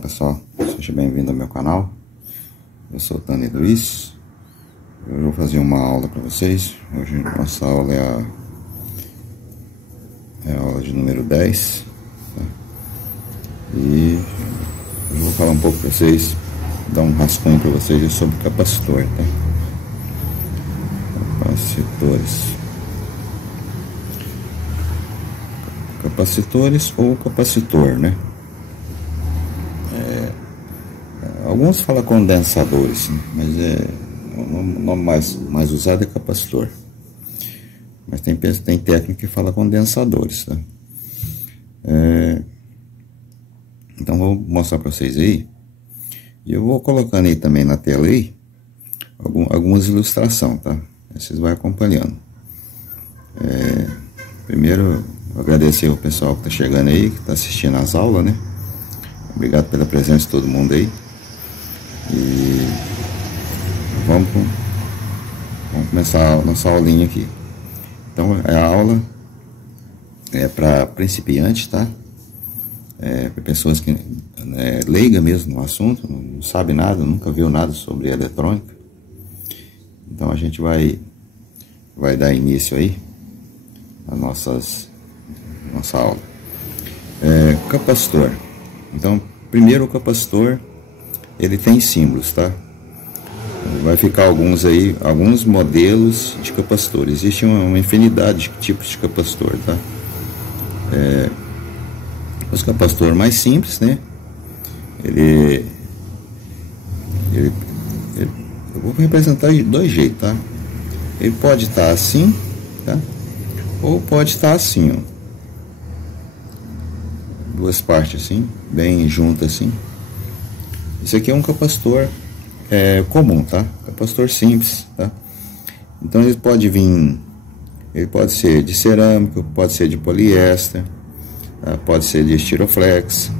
pessoal, seja bem-vindo ao meu canal. Eu sou o Tani Luiz. Eu vou fazer uma aula para vocês. Hoje nossa aula é a aula de número 10, tá? E eu vou falar um pouco para vocês, dar um rascunho para vocês sobre capacitor, tá? Capacitores ou capacitor, né? Alguns falam condensadores, né? Mas o nome mais usado é capacitor. Mas tem técnica que fala condensadores, tá? Então vou mostrar para vocês aí. E eu vou colocando aí também na tela aí algumas ilustrações, tá? Vocês vão acompanhando. Primeiro, agradecer ao pessoal que está chegando aí, que está assistindo as aulas, né? Obrigado pela presença de todo mundo aí. E vamos começar a nossa aulinha aqui. Então a aula é para principiantes, tá? Para pessoas que leiga mesmo no assunto, não sabe nada, nunca viu nada sobre eletrônica. Então a gente vai dar início aí a nossa aula. Capacitor. Então, primeiro o capacitor, ele tem símbolos, tá? Vai ficar alguns modelos de capacitor. Existe uma infinidade de tipos de capacitor, tá? Os capacitores mais simples, né? Eu vou representar de dois jeitos, tá? Ele pode estar assim, tá? Ou pode estar assim, ó. Duas partes assim, bem juntas assim. Isso aqui é um capacitor comum, tá? Capacitor simples, tá? Então ele pode ser de cerâmica, pode ser de poliéster, tá? Pode ser de estiroflex.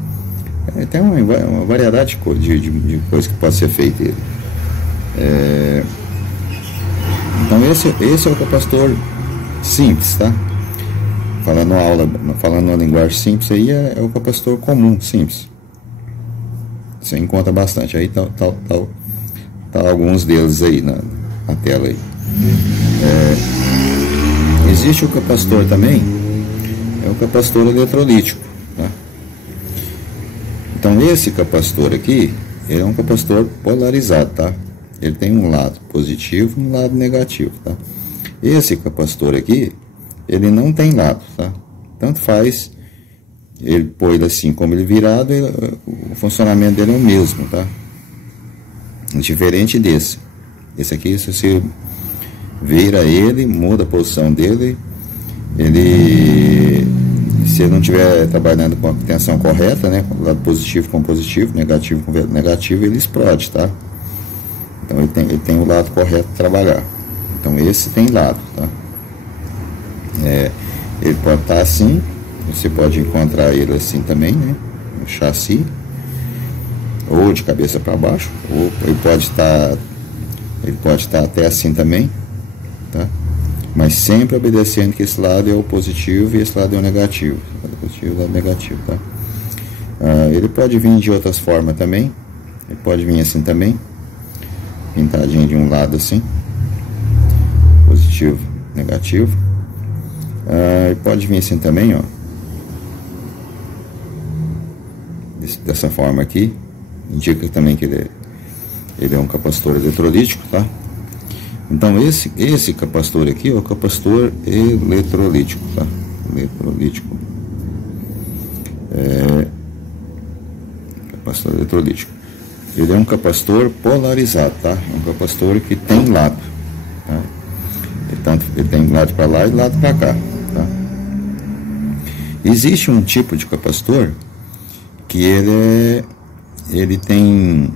Tem uma variedade de coisas que pode ser feita ele. Então esse é o capacitor simples, tá? Falando na linguagem simples aí, é o capacitor comum, simples. Você encontra bastante. Aí tá alguns deles aí na tela aí. Existe o capacitor também, é o capacitor eletrolítico, tá? Então esse capacitor aqui, ele é um capacitor polarizado, tá? Ele tem um lado positivo e um lado negativo, tá? Esse capacitor aqui, ele não tem lado, tá? Tanto faz ele pôr ele assim como ele virado, o funcionamento dele é o mesmo, tá? Diferente desse. Esse aqui, se você vira ele, muda a posição dele, se ele não estiver trabalhando com a tensão correta, né? Lado positivo com positivo, negativo com negativo, ele explode, tá? Então ele tem o lado correto de trabalhar. Então esse tem lado, tá? Ele pode estar assim, você pode encontrar ele assim também, né? No chassi, ou de cabeça para baixo, ou ele pode estar até assim também, tá? Mas sempre obedecendo que esse lado é o positivo e esse lado é o negativo. O lado positivo e o lado negativo, tá? Ele pode vir de outras formas também. Ele pode vir assim também, pintadinho de um lado assim, positivo, negativo. Ele pode vir assim também, ó, dessa forma aqui. Indica também que ele é um capacitor eletrolítico, tá? Então esse capacitor aqui é o capacitor eletrolítico, tá? Eletrolítico. Capacitor eletrolítico. Ele é um capacitor polarizado, tá? É um capacitor que tem lado, tá? Ele tem lado para lá e lado para cá, tá? Existe um tipo de capacitor que ele tem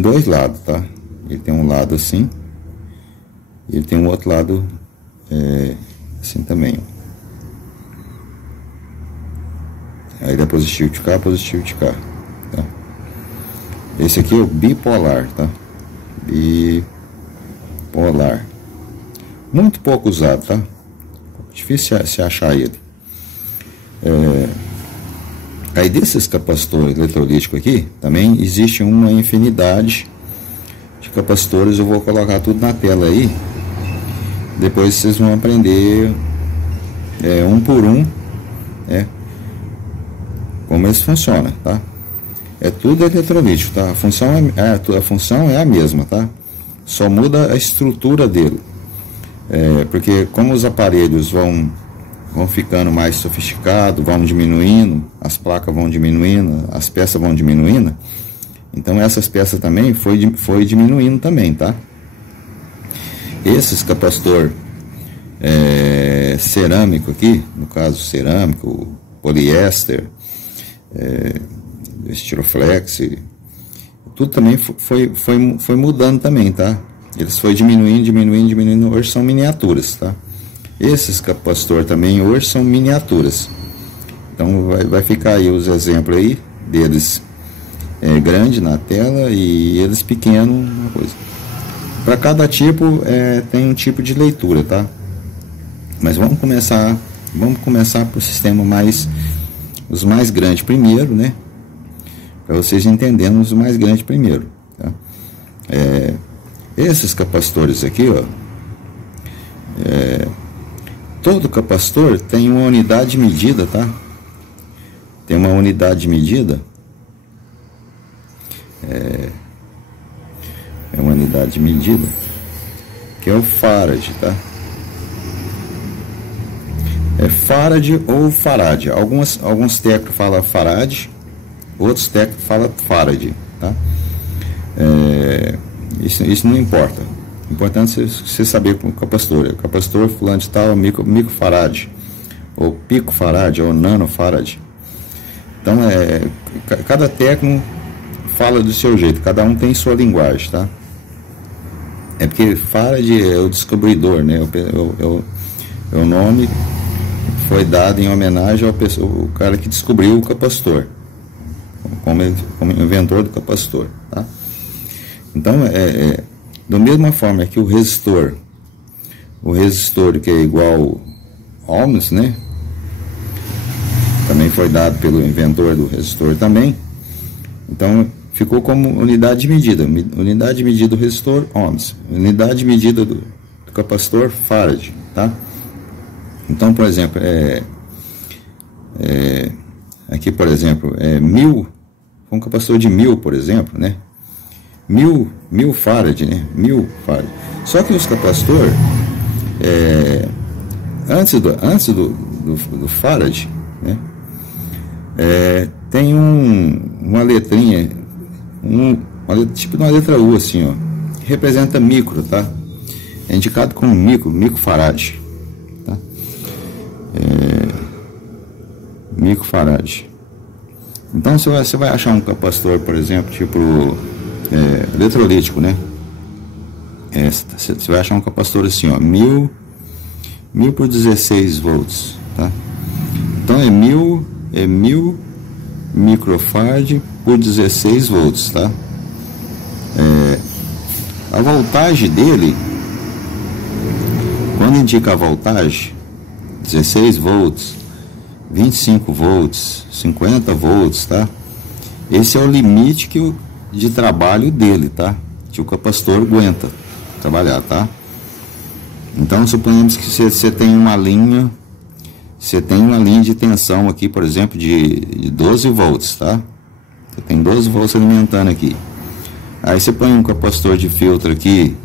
dois lados, tá? Ele tem um lado assim, e ele tem um outro lado assim também, ó. Aí ele é positivo de cá, positivo de cá, tá? Esse aqui é o bipolar, tá? Bipolar. Muito pouco usado, tá? Difícil se achar ele. Aí desses capacitores eletrolíticos aqui, também existe uma infinidade de capacitores. Eu vou colocar tudo na tela aí. Depois vocês vão aprender um por um, como eles funcionam, tá? É tudo eletrolítico, tá? A função é a mesma, tá? Só muda a estrutura dele. Porque como os aparelhos vão ficando mais sofisticados, vão diminuindo, as placas vão diminuindo, as peças vão diminuindo, então essas peças também foi diminuindo também, tá? Esses capacitor cerâmico aqui, no caso cerâmico, poliéster, estiroflex, tudo também foi mudando também, tá? Eles foi diminuindo, hoje são miniaturas, tá? Esses capacitores também hoje são miniaturas. Então vai ficar aí os exemplos aí deles grande na tela e eles pequeno, uma coisa. Para cada tipo tem um tipo de leitura, tá? Mas vamos começar por sistema os mais grandes primeiro, né? Para vocês entenderem os mais grandes primeiro, tá? Esses capacitores aqui, ó, todo capacitor tem uma unidade de medida, tá? Tem uma unidade de medida. Uma unidade de medida que é o farad, tá? Farad ou farad. Alguns técnicos falam farad, outros técnicos falam farad, tá? Isso não importa. O importante é você saber com o capacitor. O capacitor fulano de tal, microfarad, ou picofarad, ou nanofarad. Então, cada técnico fala do seu jeito, cada um tem sua linguagem, tá? É porque farad é o descobridor, né? O nome foi dado em homenagem ao cara que descobriu o capacitor, como inventor do capacitor, tá? Então, da mesma forma que o resistor que é igual ohms, né? Também foi dado pelo inventor do resistor também. Então, ficou como unidade de medida. Unidade de medida do resistor, ohms. Unidade de medida do capacitor, farad, tá? Então, por exemplo, aqui, por exemplo, 1000, um capacitor de 1000, por exemplo, né? 1000 farad, né? 1000 farad. Só que os capacitores, antes do farad, né? Tem uma letrinha, tipo de uma letra U, assim, ó, que representa micro, tá? É indicado como microfarad, tá? Microfarad. Então você vai achar um capacitor, por exemplo, tipo eletrolítico, né? Você vai achar um capacitor assim, ó, 1000 por 16 volts, tá? Então é 1000 microfarad por 16 volts, tá? A voltagem dele, quando indica a voltagem, 16 volts, 25 volts, 50 volts, tá? Esse é o limite de trabalho dele, tá? Que o capacitor aguenta trabalhar, tá? Então, suponhamos que você tem uma linha, de tensão aqui, por exemplo, de 12 volts, tá? Você tem 12 volts alimentando aqui. Aí você põe um capacitor de filtro aqui,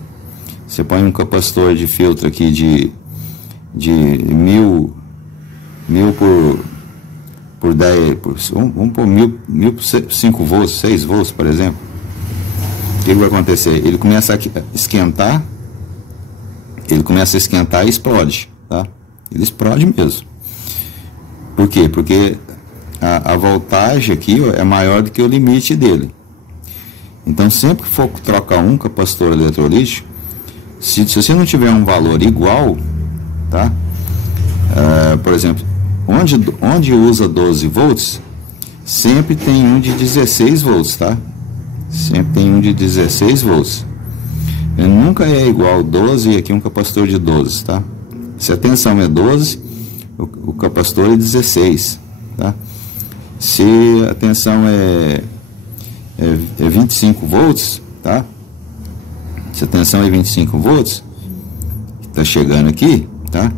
de 1000 por 10, vamos pôr 1000 por 5 volts, 6 volts, por exemplo. O que vai acontecer? Ele começa a esquentar, e explode, tá? Ele explode mesmo. Por quê? Porque a voltagem aqui, ó, é maior do que o limite dele. Então, sempre que for trocar um capacitor eletrolítico, se você não tiver um valor igual, tá? Por exemplo, onde usa 12 volts, sempre tem um de 16 volts, tá? Sempre tem um de 16 volts. Ele nunca é igual 12 e aqui um capacitor de 12, tá? Se a tensão é 12, o capacitor é 16, tá? Se a tensão é 25 volts, tá? Se a tensão é 25 volts, está chegando aqui, tá?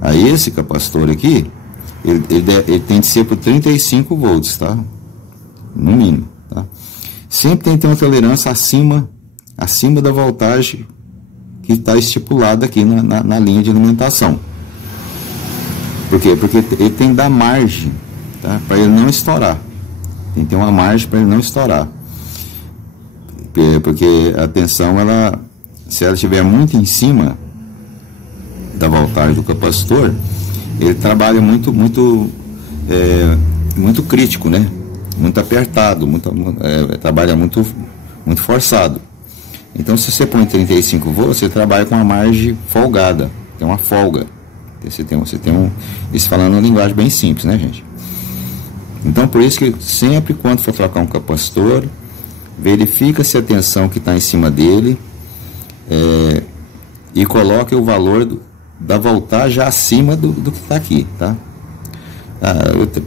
Aí esse capacitor aqui, ele tem que ser por 35 volts, tá? No mínimo, tá? Sempre tem que ter uma tolerância acima da voltagem que está estipulada aqui na linha de alimentação. Por quê? Porque ele tem que dar margem, tá? Para ele não estourar. Tem que ter uma margem para ele não estourar. Porque a tensão, se ela estiver muito em cima da voltagem do capacitor, ele trabalha muito crítico, né? Muito apertado, trabalha muito forçado. Então, se você põe 35 volts, você trabalha com uma margem folgada, tem uma folga. Isso falando uma linguagem bem simples, né, gente? Então, por isso que sempre quando for trocar um capacitor, verifica se a tensão que está em cima dele e coloque o valor da voltagem acima do que está aqui, tá?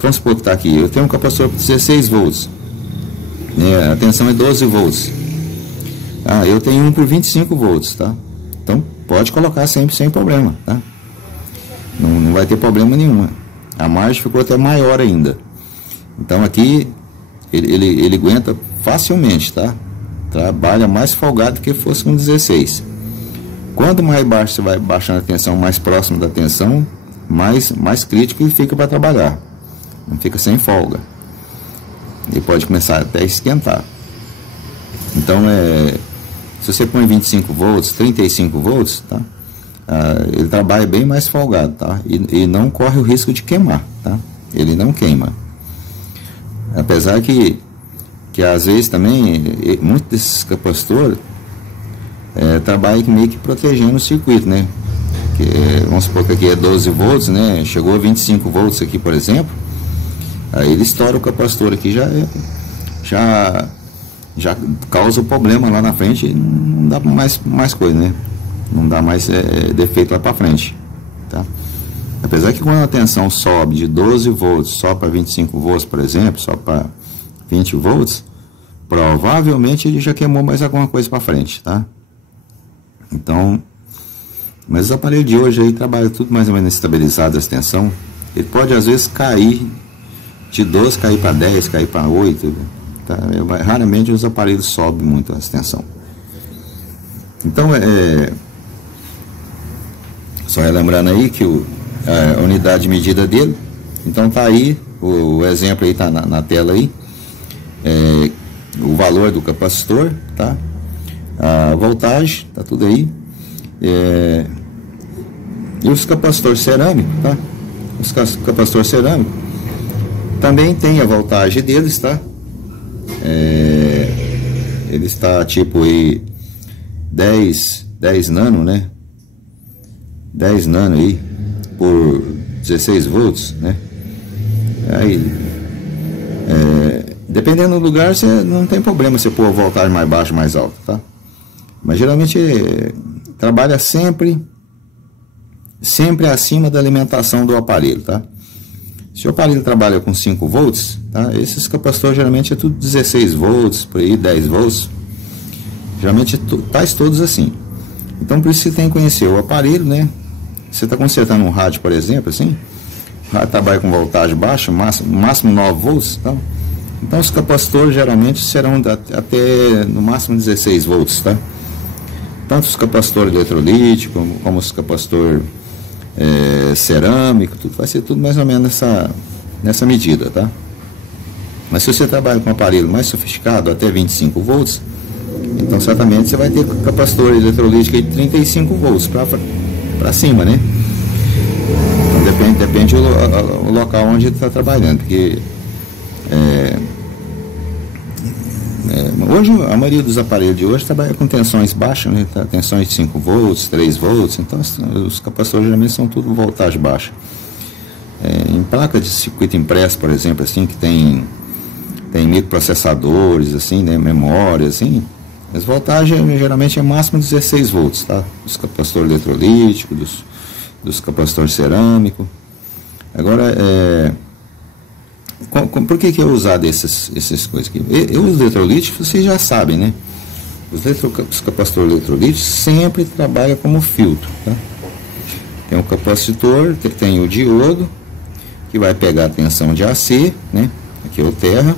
Vamos supor que está aqui, eu tenho um capacitor por 16 volts, a tensão é 12 volts. Eu tenho um por 25 volts, tá? Então, pode colocar sempre sem problema, tá? Não vai ter problema nenhum. A margem ficou até maior ainda. Então, aqui, ele aguenta facilmente, tá? Trabalha mais folgado do que fosse com 16. Quanto mais baixo você vai baixando a tensão, mais próximo da tensão, mais crítico ele fica para trabalhar. Não fica sem folga. Ele pode começar até a esquentar. Então, se você põe 25 volts, 35 volts, tá? Ele trabalha bem mais folgado, tá? E não corre o risco de queimar, tá? Ele não queima. Apesar que às vezes também, muitos desses capacitores trabalham meio que protegendo o circuito, né? Vamos supor que aqui é 12 volts, né? Chegou a 25 volts aqui, por exemplo. Aí ele estoura o capacitor aqui, já causa o problema lá na frente e não dá mais coisa, né? Não dá mais defeito lá para frente, tá? Apesar que quando a tensão sobe de 12 volts só para 25 volts, por exemplo, só para 20 volts, provavelmente ele já queimou mais alguma coisa para frente, tá? Então, mas os aparelhos de hoje aí trabalham tudo mais ou menos estabilizado essa tensão. Ele pode às vezes cair de 12, cair para 10, cair para 8, tá? Raramente os aparelhos sobem muito essa tensão. Então, só relembrando aí que a unidade de medida dele, então tá aí, o exemplo aí tá na tela aí, o valor do capacitor, tá? A voltagem, tá tudo aí. E os capacitores cerâmicos, tá? Os capacitores cerâmicos também tem a voltagem deles, tá? Ele está tipo aí 10 nano, né? 10 nano aí por 16 volts, né? Aí, dependendo do lugar, você não tem problema você pôr a voltagem mais baixa, mais alta, tá? Mas geralmente trabalha sempre acima da alimentação do aparelho, tá? Se o aparelho trabalha com 5 volts, tá? Esses capacitores geralmente é tudo 16 volts, por aí 10 volts. Geralmente tais todos assim. Então por isso você tem que conhecer o aparelho, né? Você está consertando um rádio, por exemplo, assim, o rádio trabalha com voltagem baixa, máximo 9 volts, tá? Então os capacitores geralmente serão até no máximo 16 volts, tá? Tanto os capacitores eletrolíticos como os capacitores cerâmico, tudo vai ser tudo mais ou menos nessa medida, tá? Mas se você trabalha com um aparelho mais sofisticado, até 25 volts, então certamente você vai ter capacitor eletrolítico de 35 volts para cima, né? Então, depende do local onde ele está trabalhando, porque hoje a maioria dos aparelhos de hoje trabalha com tensões baixas, né? Tensões de 5 volts, 3 volts, então os capacitores geralmente são tudo voltagem baixa. Em placa de circuito impresso, por exemplo, assim, que tem microprocessadores, assim, né, memória, assim, as voltagens geralmente é máximo 16 volts, tá? Dos capacitores eletrolíticos, dos capacitores cerâmicos. Agora, Por que é usado essas coisas aqui? Os eletrolíticos, vocês já sabem, né? Os capacitores eletrolíticos sempre trabalham como filtro, tá? Tem um capacitor, tem o diodo, que vai pegar a tensão de AC, né? Aqui é o terra.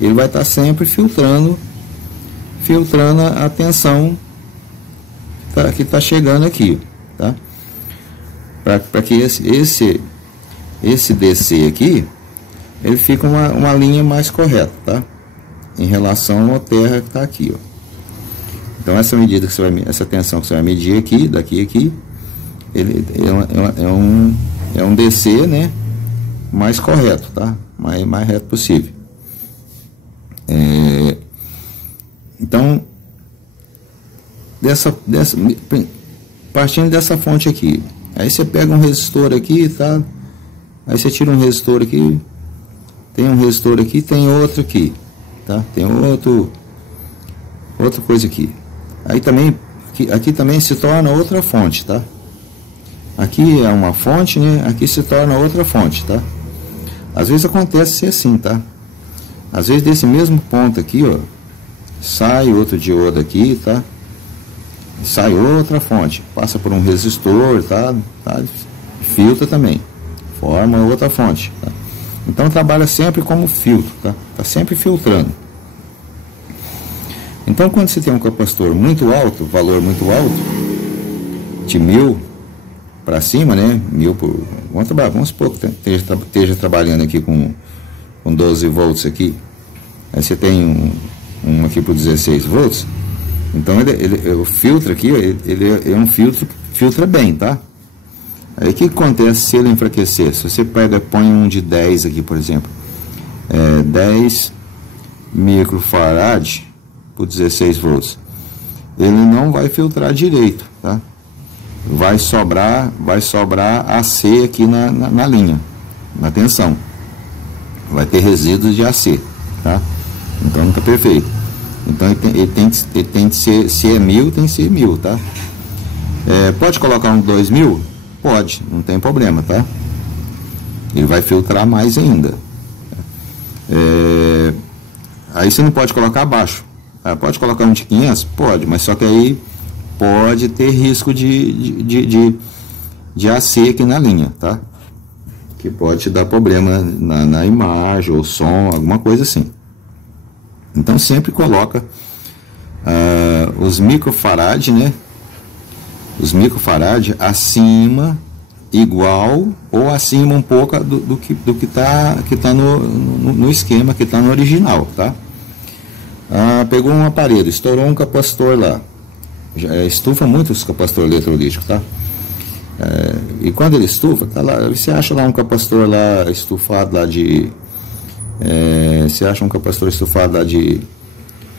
Ele vai estar sempre filtrando a tensão que está chegando aqui, tá? Para que esse DC aqui, ele fica uma linha mais correta, tá? Em relação ao terra que está aqui, ó. Então essa medida que você vai, essa tensão que você vai medir aqui, daqui a aqui, ele é um DC, né? Mais correto, tá? Mais reto possível. Então, partindo dessa fonte aqui, aí você pega um resistor aqui, tá? Aí você tira um resistor aqui, tem um resistor aqui, tem outro aqui, tá? Tem outra coisa aqui. Aí também, aqui também se torna outra fonte, tá? Aqui é uma fonte, né? Aqui se torna outra fonte, tá? Às vezes acontece assim, tá? Às vezes desse mesmo ponto aqui, ó, sai outro diodo aqui, tá? Sai outra fonte, passa por um resistor, tá? Filtra também, forma outra fonte, tá? Então trabalha sempre como filtro, tá? Tá sempre filtrando. Então quando você tem um capacitor muito alto, valor muito alto, de 1000 para cima, né? 1000 por... Vamos supor que esteja trabalhando aqui com 12 volts aqui. Aí você tem um aqui por 16 volts. Então o filtro aqui, ele é um filtro que filtra bem, tá? Aí o que acontece se ele enfraquecer? Se você põe um de 10 aqui, por exemplo, 10 microfarad por 16 volts, ele não vai filtrar direito, tá? Vai sobrar AC aqui na linha, na tensão. Vai ter resíduos de AC, tá? Então não está perfeito. Então ele tem que ser, se é 1000, tem que ser 1000, tá? Pode colocar um 2000? Pode, não tem problema, tá? Ele vai filtrar mais ainda. Aí você não pode colocar abaixo. Pode colocar um de 500? Pode, mas só que aí pode ter risco de AC aqui na linha, tá? Que pode dar problema na imagem ou som, alguma coisa assim. Então sempre coloca os microfarad, né? Os microfarad acima, igual ou acima um pouco do que tá no esquema, que está no original, tá? Pegou um aparelho, estourou um capacitor lá. Estufa muito os capacitores eletrolíticos, tá? E quando ele estufa, tá lá, você acha lá um capacitor lá estufado lá você acha um capacitor estufado lá de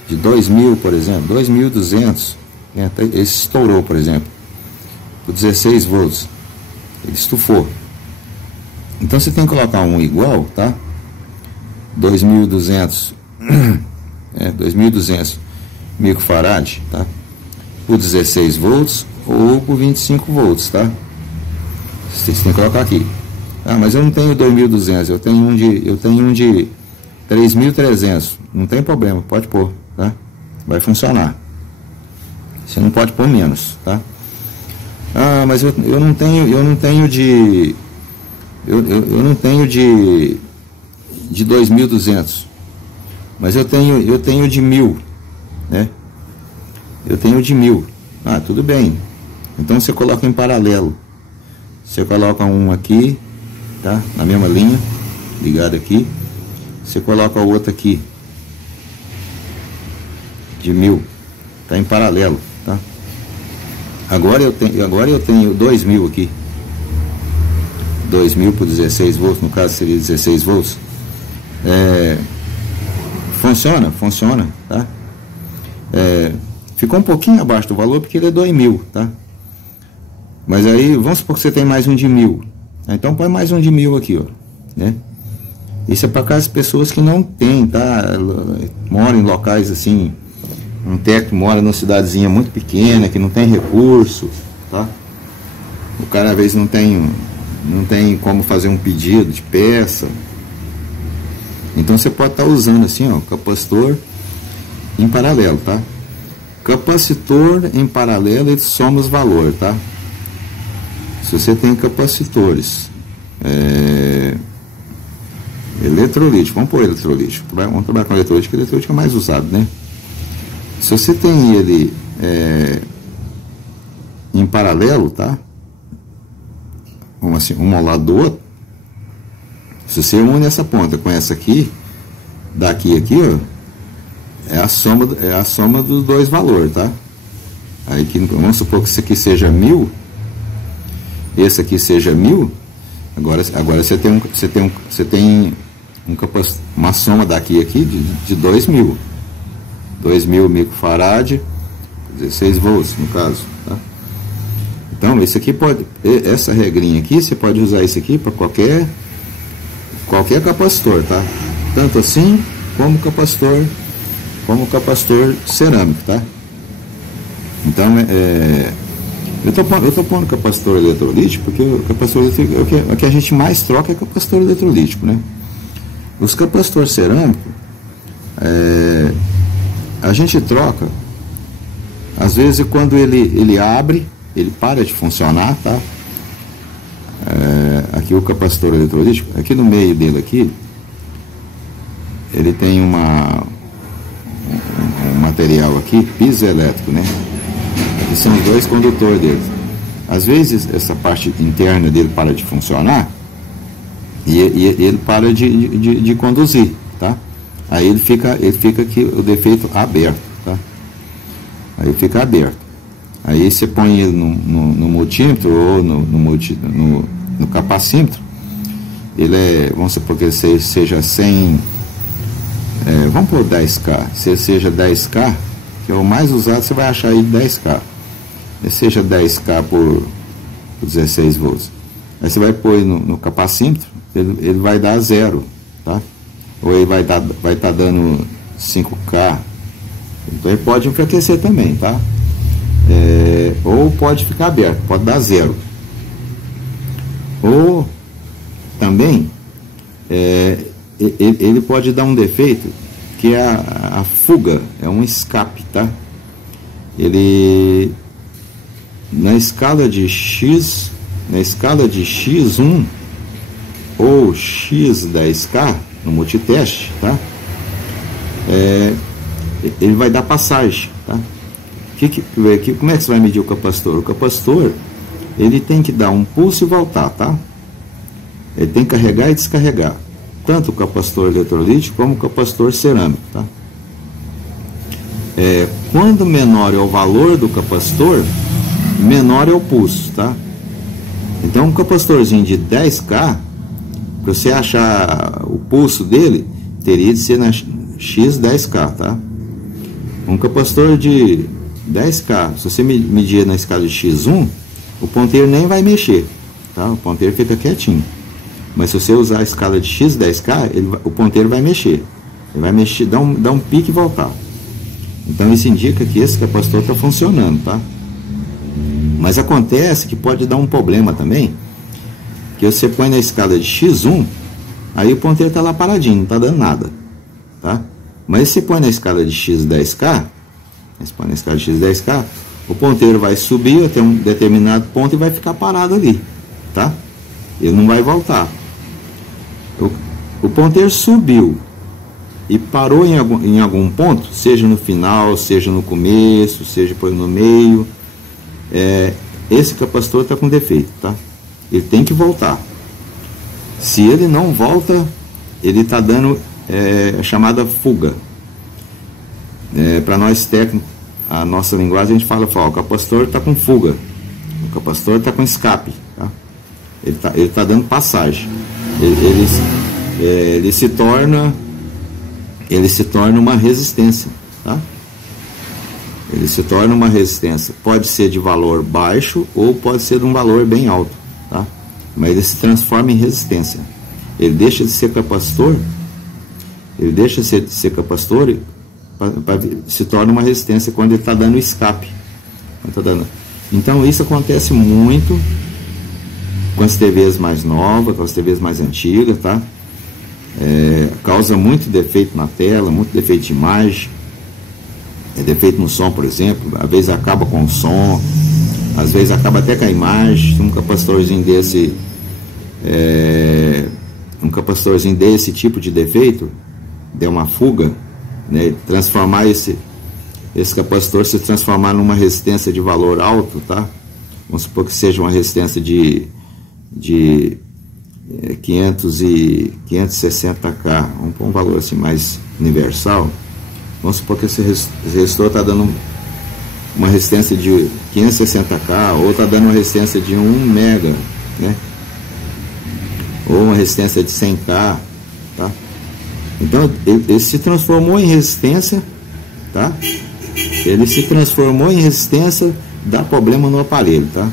2000, por exemplo, 2200, né? Esse estourou, por exemplo, por 16 volts, ele estufou. Então você tem que colocar um igual, tá? 2200 2200 microfarad, tá? Por 16 volts ou por 25 volts, tá? Você tem que colocar aqui. Mas eu não tenho 2200, eu tenho um de 3300. Não tem problema, pode pôr, tá? Vai funcionar. Você não pode pôr menos, tá? Mas eu não tenho de 2200. Mas eu tenho de 1000, né? Eu tenho de 1000. Tudo bem. Então você coloca em paralelo. Você coloca um aqui, tá? Na mesma linha, ligado aqui. Você coloca o outro aqui, de 1000. Tá em paralelo, tá? Agora eu tenho 2000 aqui. 2000 por 16 volts, no caso seria 16 volts. Funciona, tá? Ficou um pouquinho abaixo do valor porque ele é 2000, tá? Mas aí, vamos supor que você tem mais um de 1000. Então põe mais um de 1000 aqui, ó, né? Isso é para aquelas pessoas que não tem, tá? Moram em locais assim, um técnico mora numa cidadezinha muito pequena, que não tem recurso, tá? O cara às vezes não tem como fazer um pedido de peça. Então você pode estar usando assim, ó, capacitor em paralelo, tá? Capacitor em paralelo e somos valor, tá? Se você tem capacitores eletrolítico, vamos pôr eletrolítico, vamos trabalhar com eletrolítico, eletrolítico é mais usado, né? Se você tem ele em paralelo, tá? Assim, um ao lado do outro, se você une essa ponta com essa aqui, daqui aqui, ó, é a soma dos dois valores, tá? Aí vamos supor que isso aqui seja 1000, esse aqui seja 1000, agora você tem uma soma daqui aqui de 2000 microfarad, 16 volts no caso, tá? Então esse aqui essa regrinha aqui, você pode usar isso aqui para qualquer capacitor, tá? Tanto assim como capacitor cerâmico, tá? Então eu tô pondo capacitor eletrolítico porque o capacitor eletrolítico, o que a gente mais troca é capacitor eletrolítico, né? Os capacitores cerâmicos a gente troca às vezes quando ele abre, ele para de funcionar, tá? Aqui o capacitor eletrolítico, aqui no meio dele aqui, ele tem um material aqui, piso elétrico, né? Aqui são os dois condutores dele. Às vezes essa parte interna dele para de funcionar e ele para de conduzir, tá? Aí ele fica aqui o defeito aberto, tá? Aí fica aberto. Aí você põe ele no multímetro ou no capacímetro. Ele vamos supor que ele seja 100, vamos pôr 10K. Se seja 10K, que é o mais usado, você vai achar aí 10K. Se seja 10K por 16 volts. Aí você vai pôr no capacímetro, ele vai dar 0, tá? Ou ele vai estar dando 5K. Então ele pode enfraquecer também, tá? Ou pode ficar aberto, pode dar 0. Ou também ele pode dar um defeito que é a fuga, é um escape, tá? Ele na escala de X1 ou X10K no multiteste, tá? Ele vai dar passagem, tá? Como é que você vai medir o capacitor? O capacitor, ele tem que dar um pulso e voltar, tá? Ele tem que carregar e descarregar, tanto o capacitor eletrolítico como o capacitor cerâmico, tá? Quando menor é o valor do capacitor, menor é o pulso, tá? Então um capacitorzinho de 10K, para você achar o pulso dele, teria de ser na X10K, tá? Um capacitor de 10K, se você medir na escala de X1, o ponteiro nem vai mexer, tá? O ponteiro fica quietinho. Mas se você usar a escala de X10K, o ponteiro vai mexer. Ele vai mexer, dar um pique e voltar. Então isso indica que esse capacitor está funcionando, tá? Mas acontece que pode dar um problema também, que você põe na escala de X1, aí o ponteiro está lá paradinho, não está dando nada, tá? Mas se põe na escala de X10K, o ponteiro vai subir até um determinado ponto e vai ficar parado ali, tá? Ele não vai voltar. O ponteiro subiu e parou em algum ponto, seja no final, seja no começo, seja no meio, esse capacitor está com defeito, tá? Ele tem que voltar. Se ele não volta, ele está dando a chamada fuga. Para nós técnicos, a nossa linguagem, a gente fala, o capacitor está com fuga, o capacitor está com escape, tá? Ele tá dando passagem. Ele se torna uma resistência, tá? Ele se torna uma resistência. Pode ser de valor baixo ou pode ser de um valor bem alto, tá? Mas ele se transforma em resistência. Ele deixa de ser capacitor. Se torna uma resistência quando ele está dando escape. Então isso acontece muito com as TVs mais novas, com as TVs mais antigas, tá? causa muito defeito na tela, muito defeito de imagem, defeito no som, por exemplo. Às vezes acaba com o som, às vezes acaba até com a imagem. Um capacitorzinho desse tipo de defeito, der uma fuga, né, transformar esse capacitor, se transformar numa resistência de valor alto, tá? Vamos supor que seja uma resistência de 560K, vamos pôr um valor assim mais universal. Vamos supor que esse resistor está dando uma resistência de 560K, ou está dando uma resistência de 1 mega, né? Ou uma resistência de 100K, tá? Então ele se transformou em resistência, tá? Ele se transformou em resistência, dá problema no aparelho, tá?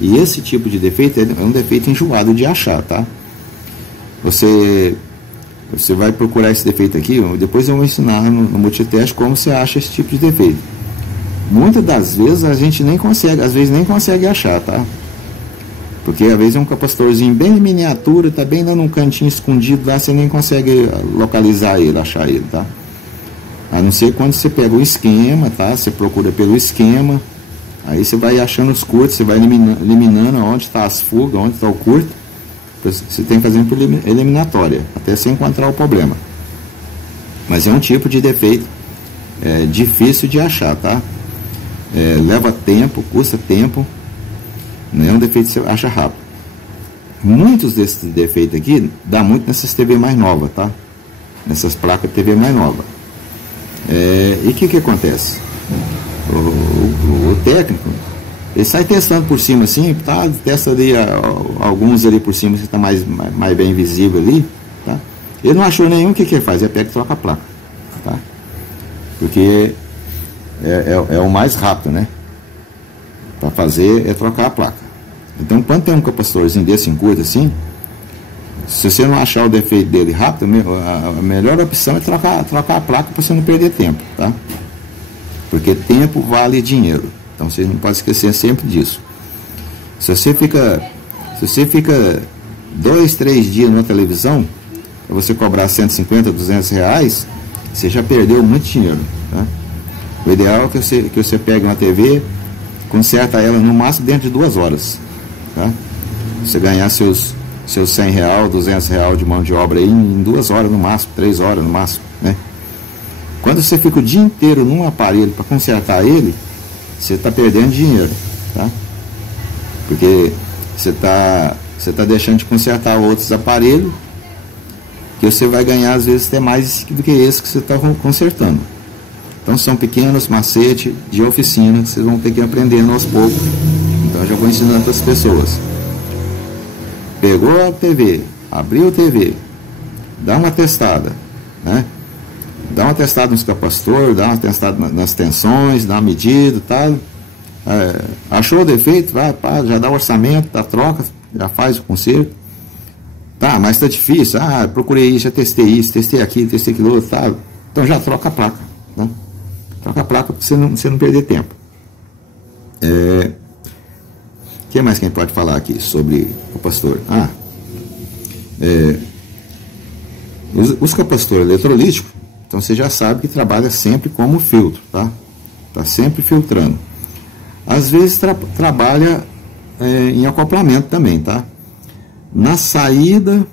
E esse tipo de defeito é um defeito enjoado de achar, tá? Você vai procurar esse defeito aqui, depois eu vou ensinar no multiteste como você acha esse tipo de defeito. Muitas das vezes a gente nem consegue, às vezes nem consegue achar, tá? Porque às vezes é um capacitorzinho bem miniatura, tá bem dando um cantinho escondido lá, você nem consegue localizar ele, achar ele, tá? A não ser quando você pega o esquema, tá? Você procura pelo esquema, aí você vai achando os curtos, você vai eliminando onde está as fugas, onde está o curto. Você tem que fazer por eliminatória, até você encontrar o problema. Mas é um tipo de defeito difícil de achar, tá? Leva tempo, custa tempo, não é um defeito que você acha rápido. Muitos desses defeitos aqui dá muito nessas TV mais novas, tá? Nessas placas de TV mais nova. E o que acontece? O técnico, ele sai testando por cima assim, tá? Testa ali alguns ali por cima que está mais bem visível ali, tá? Ele não achou nenhum, o que ele faz? Ele pega e troca a placa, tá? Porque é o mais rápido, né? Para fazer é trocar a placa. Então, quando tem um capacitorzinho desse em curto assim, se você não achar o defeito dele rápido, a melhor opção é trocar a placa para você não perder tempo, tá? Porque tempo vale dinheiro. Então você não pode esquecer sempre disso. Se você fica 2, 3 dias na televisão, para você cobrar 150, 200 reais, você já perdeu muito dinheiro, tá? O ideal é que você pegue uma TV, conserta ela no máximo dentro de 2 horas, tá? Você ganhar seus 100 real, 200 real de mão de obra aí em 2 horas no máximo, 3 horas no máximo, né? Quando você fica o dia inteiro num aparelho para consertar ele, você está perdendo dinheiro, tá? Porque você está deixando de consertar outros aparelhos que você vai ganhar às vezes até mais do que esse que você está consertando. Então são pequenos macetes de oficina que vocês vão ter que aprender aos poucos. Então eu já vou ensinando para as pessoas. Pegou a TV, abriu a TV, dá uma testada, né? Dá uma testada nos capacitores, dá uma testada nas tensões, dá uma medida e tal. Achou o defeito, já dá o orçamento, dá a troca, já faz o conserto. Tá, mas está difícil. Procurei isso, já testei isso, testei aquilo, testei aquilo outro, tá? Então já troca a placa, né? Troca a placa para você não perder tempo. O que mais que a gente pode falar aqui sobre capacitor? Os capacitores eletrolíticos, então você já sabe que trabalha sempre como filtro, tá? Está sempre filtrando. Às vezes trabalha em acoplamento também, tá? Na saída,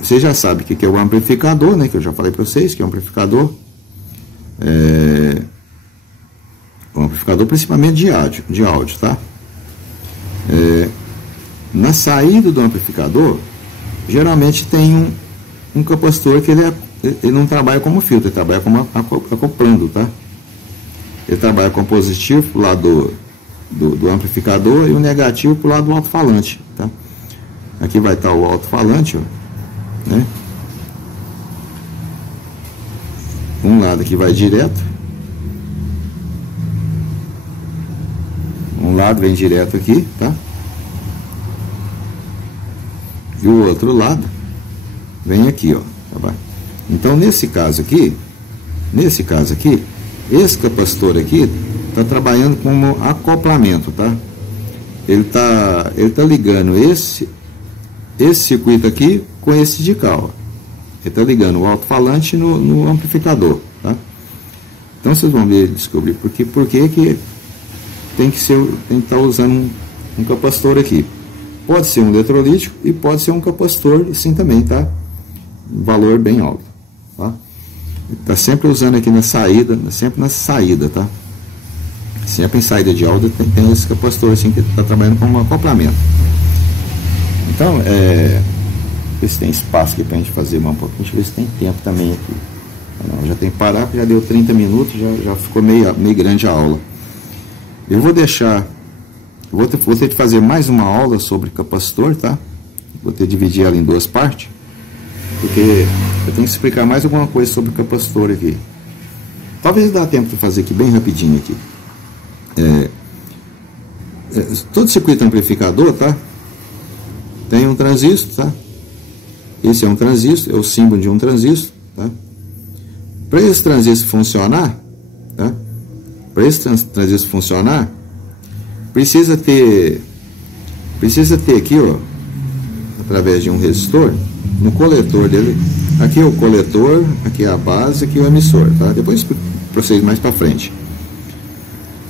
você já sabe o que é o amplificador, né? Que eu já falei para vocês que é um amplificador. Um amplificador principalmente de áudio, tá? Na saída do amplificador, geralmente tem um capacitor que ele não trabalha como filtro, ele trabalha como acoplando, tá? Ele trabalha com o positivo para o lado do amplificador e o negativo para o lado do alto-falante, tá? Aqui vai estar o alto-falante, ó, né? Um lado aqui vai direto, um lado vem direto aqui, tá? E o outro lado vem aqui, ó, tá bom? Então nesse caso aqui, esse capacitor aqui está trabalhando como acoplamento, tá? Ele tá ligando esse circuito aqui com esse de cá, ó. Ele está ligando o alto-falante no amplificador, tá? Então vocês vão ver, descobrir por que tem que estar usando um capacitor aqui. Pode ser um eletrolítico e pode ser um capacitor assim também, tá? Um valor bem alto, tá? Está sempre usando aqui na saída, sempre na saída, tá? Sempre em saída de áudio tem esse capacitor assim que está trabalhando com um acoplamento. Então, ver se tem espaço aqui para a gente fazer um pouquinho. Deixa eu ver se tem tempo também aqui. Não, já tem que parar, já deu 30 minutos, já ficou meio grande a aula. Eu vou deixar, vou ter que fazer mais uma aula sobre capacitor, tá? Vou ter que dividir ela em duas partes, porque eu tenho que explicar mais alguma coisa sobre capacitor aqui. Talvez dá tempo de fazer aqui bem rapidinho aqui. Todo circuito amplificador, tá? Tem um transistor, tá? Esse é um transistor, é o símbolo de um transistor, tá? Para esse transistor funcionar, tá? Para esse transistor funcionar, precisa ter aqui, ó, através de um resistor, no coletor dele, aqui é o coletor, aqui é a base, aqui é o emissor, tá? Depois eu procedo mais para frente.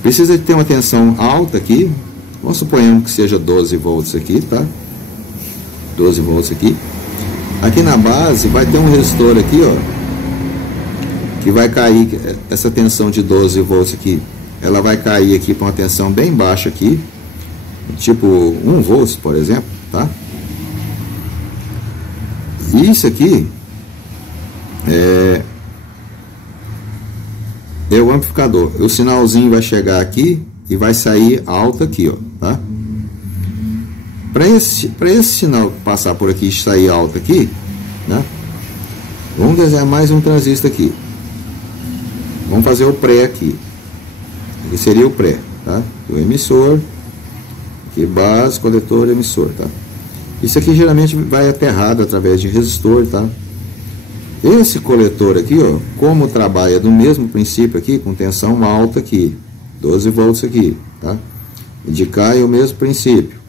Precisa ter uma tensão alta aqui, vamos suponhamos que seja 12 volts aqui, tá? 12 volts aqui. Aqui na base vai ter um resistor aqui, ó, que vai cair, essa tensão de 12 volts aqui, ela vai cair aqui para uma tensão bem baixa aqui, tipo 1 volts, por exemplo, tá? E isso aqui é o amplificador. O sinalzinho vai chegar aqui e vai sair alto aqui, ó, tá? Para esse sinal passar por aqui e sair alto aqui, né? Vamos desenhar mais um transistor aqui. Vamos fazer o pré aqui. Aqui seria o pré, tá? O emissor, aqui base, coletor, emissor, tá? Isso aqui geralmente vai aterrado através de resistor, tá? Esse coletor aqui, ó, como trabalha do mesmo princípio aqui, com tensão alta aqui, 12 volts aqui, tá? E de cá é o mesmo princípio.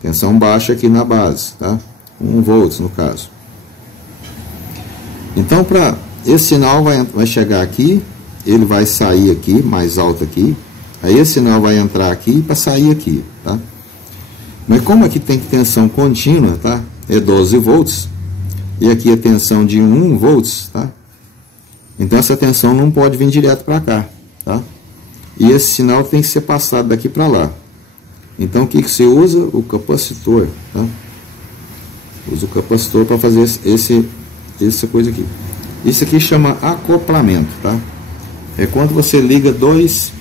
Tensão baixa aqui na base, tá? 1 volts no caso. Então, esse sinal vai chegar aqui, ele vai sair aqui, mais alto aqui, aí esse sinal vai entrar aqui para sair aqui, tá? Mas como aqui tem tensão contínua, tá? É 12 volts, e aqui a tensão de 1 volts, tá? Então essa tensão não pode vir direto para cá, tá? E esse sinal tem que ser passado daqui para lá. Então o que se usa? O capacitor, tá? Usa o capacitor para fazer essa coisa aqui. Isso aqui chama acoplamento, tá? É quando você liga dois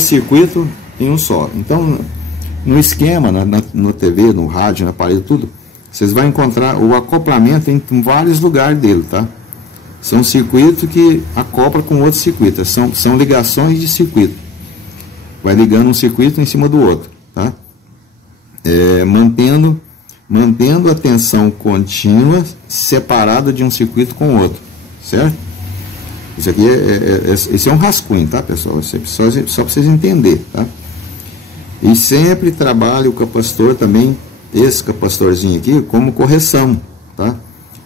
circuitos em um só. Então, no esquema, na TV, no rádio, na parede, tudo, vocês vão encontrar o acoplamento em vários lugares dele, tá? São circuitos que acoplam com outro circuito. São ligações de circuito. Vai ligando um circuito em cima do outro, tá? Mantendo a tensão contínua separada de um circuito com o outro, certo? Isso aqui esse é um rascunho, tá, pessoal? Só para vocês entenderem, tá? E sempre trabalha o capacitor também, esse capacitorzinho aqui, como correção, tá?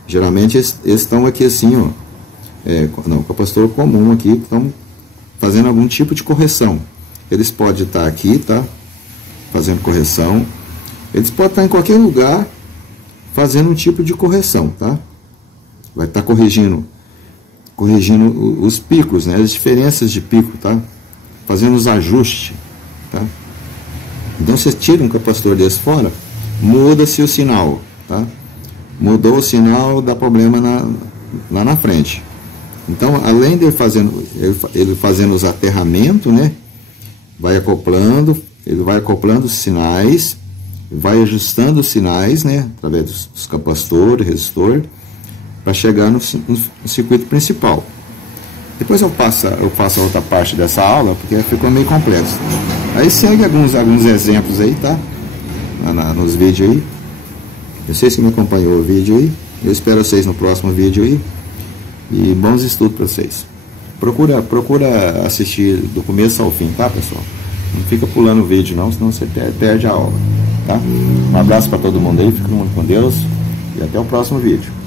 Geralmente eles estão aqui assim, ó. Não, capacitor comum aqui, estão fazendo algum tipo de correção. Eles podem estar aqui, tá? Fazendo correção. Eles podem estar em qualquer lugar fazendo um tipo de correção, tá? Vai estar corrigindo os picos, né? As diferenças de pico, tá? Fazendo os ajustes, tá? Então você tira um capacitor desse fora, muda-se o sinal, tá? Mudou o sinal, dá problema lá na frente. Então, além de ele fazendo os aterramentos, né? Ele vai acoplando os sinais, vai ajustando os sinais, né? Através dos capacitores, resistor, para chegar no circuito principal. Depois eu faço a outra parte dessa aula, porque ficou meio complexo. Aí segue alguns exemplos aí, tá? Nos vídeos aí. Vocês que me acompanhou o vídeo aí, eu espero vocês no próximo vídeo aí. E bons estudos para vocês. Procura assistir do começo ao fim, tá, pessoal? Não fica pulando o vídeo não, senão você perde a aula, tá? Um abraço para todo mundo aí, fica muito com Deus. e até o próximo vídeo.